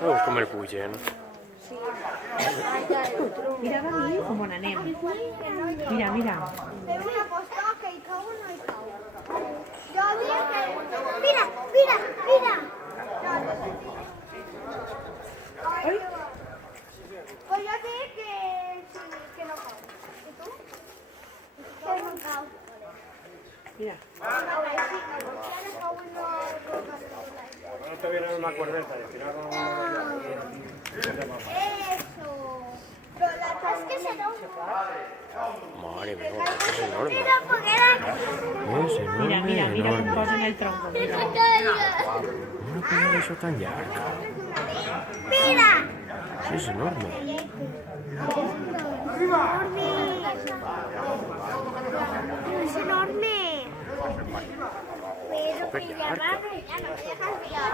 Veus com el pugen? Mira, David, com on anem. Mira, mira. Fem una aposta que hi cau o no hi cau. Jo diria que... Mira, mira, mira! Ai, Pues jo dic que sí, que no cau. I tu? Que no cau. mira. No te viene una cuerdeta y al final Eso. Pero la tasca será un... Mare meva, és enorme. Mira, foguera. És Mira, enorme, mira, mira com enorme. posen el tronco. Mira. No puc això tan llarg. Mira. Això és enorme. Es enorme. Pero que ya va, ya no te dejas mirar.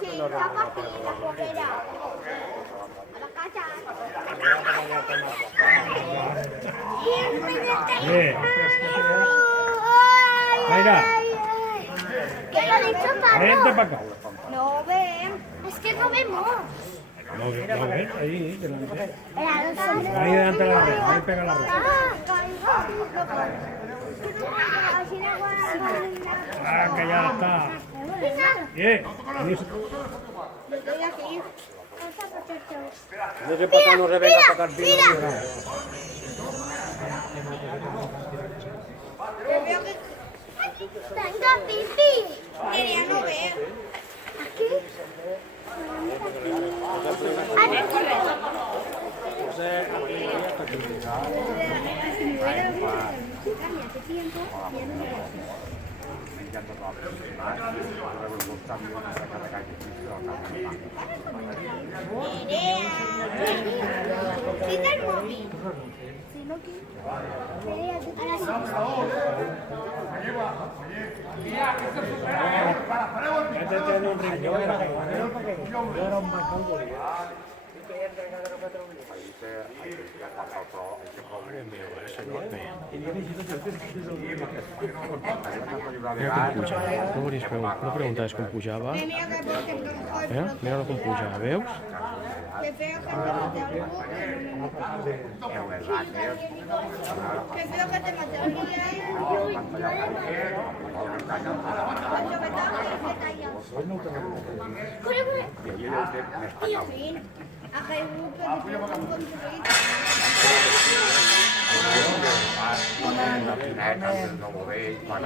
Sí, capaz que la foguera. A la casa. Mira, ¿Qué lo ha dicho vente Pablo? para acá. No ven. Es que no vemos. No ven, ahí, delante. Ahí Ahí delante de la red, ahí pega la red. Ah, que ya está. Bien. No sé por qué no se venga a sacar pino. Tengo pipí. Quería no ver. Aquí. Quita el móvil. Si no Métete en un rincón. Yo era un balcón. Mare meva, és enorme. Mira com puja. No preguntaves com pujava? Mira com puja, veus? Que feo que te mate algo. Que feo que te mate algo. Corre, corre. Ha caigut que te feo com construït. No ho veig, quan